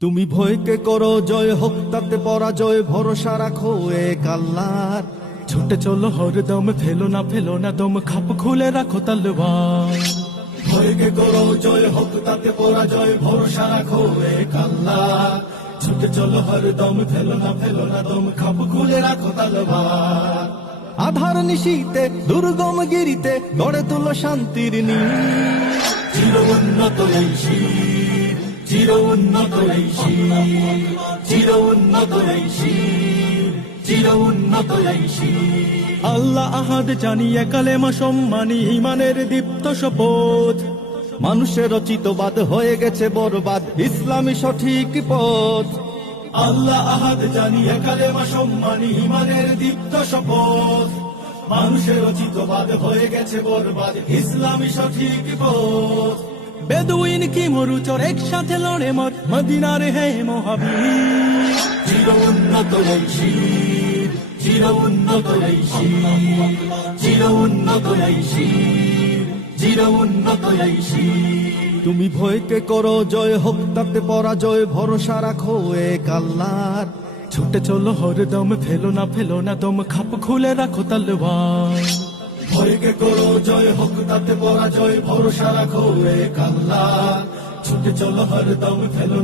তুমি ভয়কে করো জয় হোক তাতে পরাজয়, ভরসা রাখো এক আল্লাহর। ছুটে চলো হরদম, ফেলো না দম, খাপ খুলে রাখো তলোয়ার। ভয়কে করো জয় হোক তাতে পরাজয়, ভরসা রাখো এক আল্লাহর। ছুটে চলো হরদম, ফেলো না দম, খাপ খুলে রাখো তলোয়ার। আধার নিশীতে দুর্গম গিরিতে গড়ে তুলো শান্তির নীড়। চির উন্নত এই শির, চির উন্নত এই শির, চির উন্নত এই শির, চির উন্নত এই শির। আল্লাহ আহাদ জানিয়ে কালেমা সম্মানী, ইমানের দীপ্ত শপথ। মানুষের রচিত বাদ হয়ে গেছে বরবাদ, ইসলামী সঠিক পথ। আল্লাহ আহাদ জানিয়ে কালেমা সম্মানী, ইমানের দীপ্ত শপথ। মানুষের রচিত বাদ হয়ে গেছে বরবাদ, ইসলামী সঠিক পথ। বেদুইন কি মরুচর একসাথে লড়ে মর, মদিনার হে মহাবীর। চির উন্নত এই শির, চির উন্নত এই শির, চির উন্নত এই শির, চির উন্নত এই শির। তুমি ভয়কে করো জয় হোক তাতে পরাজয়, ভরসা রাখো এক আল্লাহর। ছুটে চলো হরদম, ফেলো না দম, খাপ খুলে রাখো তলোয়ার। ভয়কে করো জয় হোক তাতে পরাজয়, ভরসা রাখো এক আল্লাহর। ছুটে চলো হরদম, ফেলো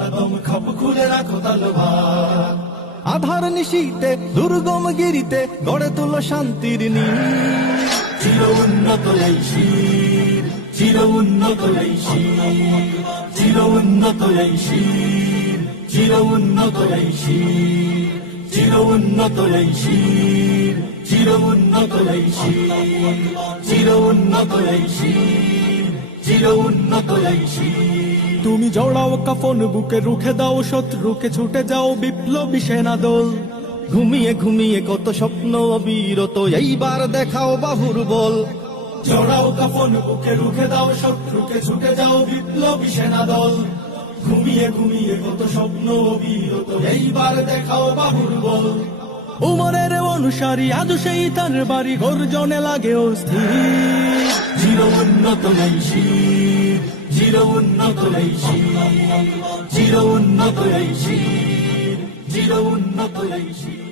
না দম, খাপ খুলে রাখো তলোয়ার। আধার নিশীতে দুর্গম গিরিতে গড়ে তুলো শান্তির নীড়। চির উন্নত এই শির, চির উন্নত এই শির, চির উন্নত এই শির, চির উন্নত এই শির, চির উন্নত এই শির, চির উন্নত এই শির, চির উন্নত এই শির, চির উন্নত এই শির। তুমি জড়াও কাফন বুকে, রুখে দাও শত্রুকে, ছুটে যাও বিপ্লবী সেনা দল। ঘুমিয়ে ঘুমিয়ে কত স্বপ্ন অবিরত, এইবার দেখাও বাহুর বল। জড়াও কাফন বুকে, রুখে দাও শত্রুকে, ছুটে যাও বিপ্লবী সেনা দল। ঘুমিয়ে ঘুমিয়ে কত স্বপ্ন অবিরত, এইবার দেখাও বাহুর বল। উমরের অনুসারী আজ সেই তার বাড়ি, গর্জনে লাগে অস্থির। চির উন্নত এই শির, চির উন্নত এই শির, চির উন্নত এই শির, চির উন্নত এই শির।